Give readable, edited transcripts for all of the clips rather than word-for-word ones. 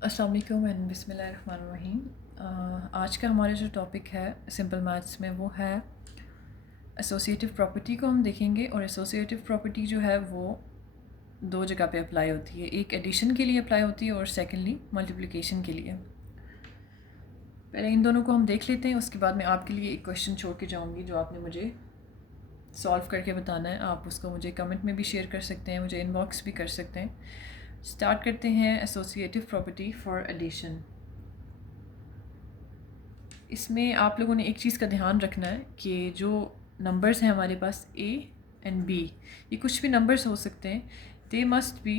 अस्सलाम वालेकुम एंड बिस्मिल्लाहिर्रहमानिर्रहीम। आज का हमारा जो टॉपिक है सिंपल मैथ्स में वो है एसोसिएटिव प्रॉपर्टी को हम देखेंगे। और एसोसिएटिव प्रॉपर्टी जो है वो दो जगह पे अप्लाई होती है, एक एडिशन के लिए अप्लाई होती है और सेकेंडली मल्टीप्लिकेशन के लिए। पहले इन दोनों को हम देख लेते हैं, उसके बाद मैं आपके लिए एक क्वेश्चन छोड़ के जाऊँगी जो आपने मुझे सॉल्व करके बताना है। आप उसको मुझे कमेंट में भी शेयर कर सकते हैं, मुझे इनबॉक्स भी कर सकते हैं। स्टार्ट करते हैं एसोसिएटिव प्रॉपर्टी फॉर एडिशन। इसमें आप लोगों ने एक चीज़ का ध्यान रखना है कि जो नंबर्स हैं हमारे पास ए एंड बी, ये कुछ भी नंबर्स हो सकते हैं, they must be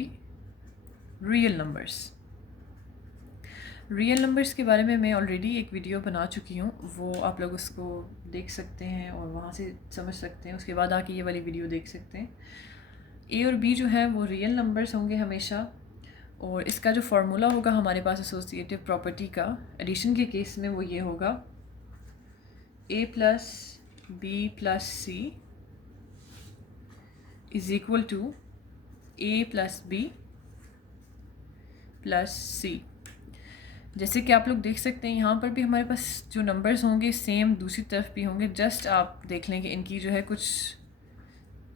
real numbers. Real numbers के बारे में मैं ऑलरेडी एक वीडियो बना चुकी हूँ, वो आप लोग उसको देख सकते हैं और वहाँ से समझ सकते हैं। उसके बाद आके ये वाली वीडियो देख सकते हैं। ए और बी जो है वो रियल नंबर्स होंगे हमेशा, और इसका जो फार्मूला होगा हमारे पास एसोसिएटिव प्रॉपर्टी का एडिशन के केस में वो ये होगा a plus B plus C is equal to a plus B plus C. जैसे कि आप लोग देख सकते हैं यहाँ पर भी हमारे पास जो नंबर्स होंगे सेम दूसरी तरफ भी होंगे। जस्ट आप देख लें कि इनकी जो है कुछ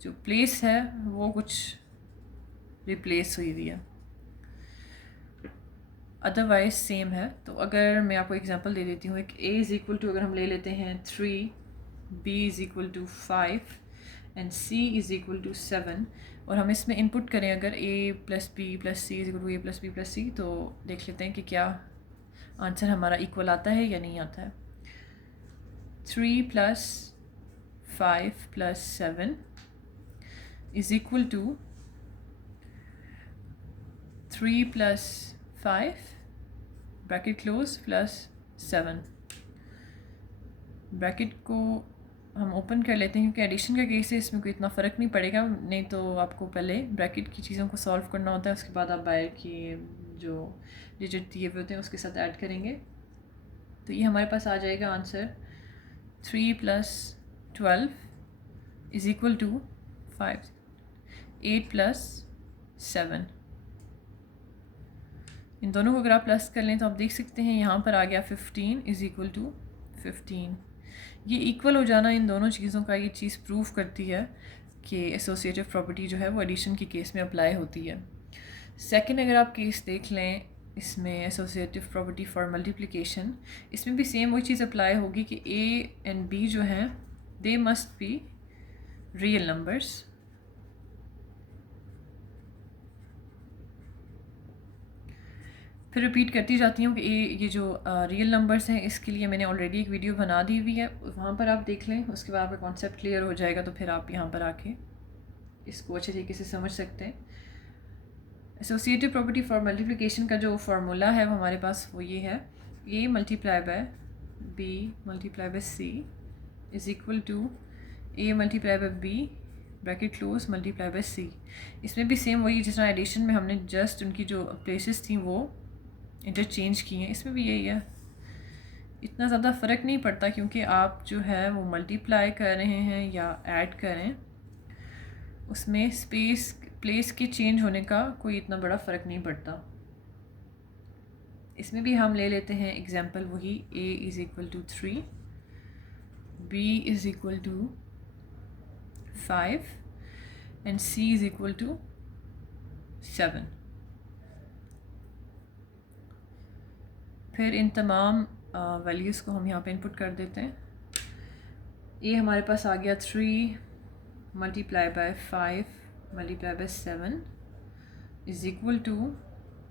जो प्लेस है वो कुछ रिप्लेस हुई हुई है, अदरवाइज सेम है। तो अगर मैं आपको एग्जांपल दे देती हूँ, एक a इज़ इक्वल टू अगर हम ले लेते हैं 3, b is equal to 5 and c is equal to 7, और हम इसमें इनपुट करें अगर a plus B plus C is equal to a plus B plus C, तो देख लेते हैं कि क्या आंसर हमारा इक्वल आता है या नहीं आता है। 3 plus 5 plus 7 is equal to 3 plus 5 bracket close plus 7। Bracket को हम ओपन कर लेते हैं क्योंकि एडिशन का केस है, इसमें कोई इतना फ़र्क नहीं पड़ेगा। नहीं तो आपको पहले ब्रैकेट की चीज़ों को सॉल्व करना होता है, उसके बाद आप बाहर की जो डिजिट दिए हुए होते हैं उसके साथ ऐड करेंगे। तो ये हमारे पास आ जाएगा answer 3 plus 12 is equal to 5, 8 plus 7। इन दोनों को अगर आप प्लस कर लें तो आप देख सकते हैं यहाँ पर आ गया 15 इज़ इक्वल टू 15। ये इक्वल हो जाना इन दोनों चीज़ों का ये चीज़ प्रूव करती है कि एसोसिएटिव प्रॉपर्टी जो है वो एडिशन के केस में अप्लाई होती है। सेकंड अगर आप केस देख लें, इसमें एसोसिएटिव प्रॉपर्टी फॉर मल्टीप्लिकेशन, इसमें भी सेम वही चीज़ अप्लाई होगी कि ए एंड बी जो हैं they must be real numbers. फिर रिपीट करती जाती हूँ कि ये जो रियल नंबर्स हैं इसके लिए मैंने ऑलरेडी एक वीडियो बना दी हुई है, वहाँ पर आप देख लें। उसके बाद आपका कॉन्सेप्ट क्लियर हो जाएगा, तो फिर आप यहाँ पर आके इसको अच्छे तरीके से समझ सकते हैं। एसोसिएटिव प्रॉपर्टी फॉर मल्टीप्लिकेशन का जो फार्मूला है वो हमारे पास वो ये है, a multiply by b multiply by c is equal to a multiply by b bracket close multiply by c। इसमें भी सेम वही जिस तरह एडिशन में हमने जस्ट उनकी जो प्लेसेस थी वो इंटरचेंज की हैं, इसमें भी यही है। इतना ज़्यादा फ़र्क नहीं पड़ता क्योंकि आप जो है वो मल्टीप्लाई कर रहे हैं या ऐड कर रहे हैं, उसमें स्पेस प्लेस के चेंज होने का कोई इतना बड़ा फ़र्क नहीं पड़ता। इसमें भी हम ले लेते हैं एग्जांपल वही, a is equal to 3, b is equal to 5 and c is equal to 7। फिर इन तमाम वैल्यूज़ को हम यहाँ पे इनपुट कर देते हैं। ये हमारे पास आ गया 3 multiply by 5 multiply by 7 is equal to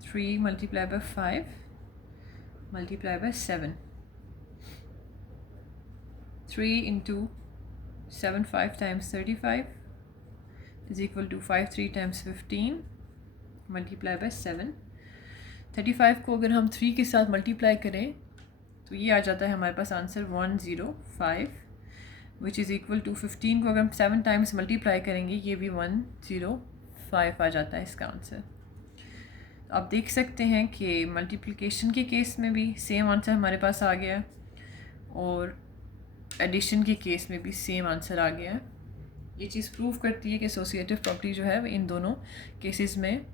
3 multiply by 5 multiply by 7। 3 into 7 5 times 35 is equal to 5 3 times 15 multiply by 7। 35 को अगर हम 3 के साथ मल्टीप्लाई करें तो ये आ जाता है हमारे पास answer 105, which is equal to 15 को अगर हम 7 टाइम्स मल्टीप्लाई करेंगे ये भी 105 आ जाता है इसका आंसर। तो आप देख सकते हैं कि मल्टीप्लिकेशन के केस में भी सेम आंसर हमारे पास आ गया और एडिशन के केस में भी सेम आंसर आ गया है। ये चीज़ प्रूव करती है कि एसोसिएटिव प्रॉपर्टी जो है इन दोनों केसेस में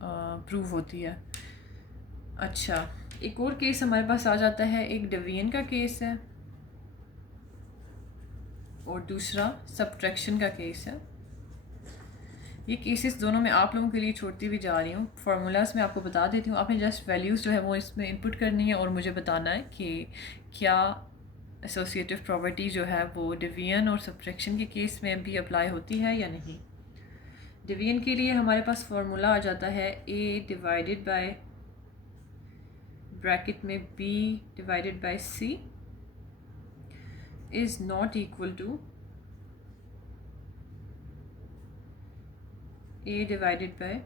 प्रूव होती है। अच्छा, एक और केस हमारे पास आ जाता है, एक डिवीजन का केस है और दूसरा सब्ट्रैक्शन का केस है। ये केसेस दोनों मैं आप लोगों के लिए छोड़ती हुई जा रही हूँ। फार्मूलाज में आपको बता देती हूँ, आपने जस्ट वैल्यूज़ जो है वो इसमें इनपुट करनी है और मुझे बताना है कि क्या एसोसिएटिव प्रॉपर्टी जो है वो डिवीजन और सब्ट्रैक्शन के केस में भी अप्लाई होती है या नहीं। डिवीजन के लिए हमारे पास फार्मूला आ जाता है a डिवाइडेड बाय ब्रैकेट में b divided by c is not equal to a divided by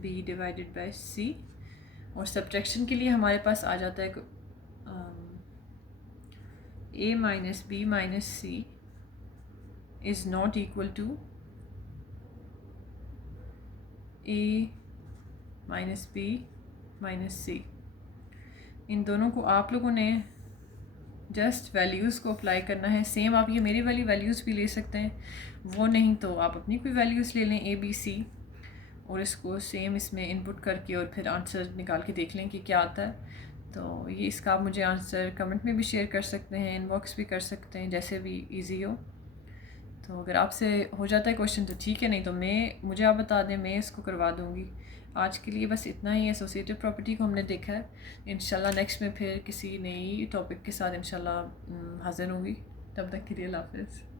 b divided by c। और सब्ट्रैक्शन के लिए हमारे पास आ जाता है a minus b minus c is not equal to a minus b minus c। इन दोनों को आप लोगों ने जस्ट वैल्यूज़ को अप्लाई करना है। सेम आप ये मेरी वाली वैल्यूज़ भी ले सकते हैं, वो नहीं तो आप अपनी कोई वैल्यूज़ ले लें a b c और इसको सेम इसमें इनपुट करके और फिर आंसर निकाल के देख लें कि क्या आता है। तो ये इसका आप मुझे आंसर कमेंट में भी शेयर कर सकते हैं, इनबॉक्स भी कर सकते हैं, जैसे भी इजी हो। तो अगर आपसे हो जाता है क्वेश्चन तो ठीक है, नहीं तो मुझे आप बता दें, मैं इसको करवा दूँगी। आज के लिए बस इतना ही। एसोसिएटिव प्रॉपर्टी को हमने देखा है। इंशाल्लाह नेक्स्ट में फिर किसी नई टॉपिक के साथ इंशाल्लाह हाज़िर होंगी। तब तक के लिए अल्लाह हाफ़िज़।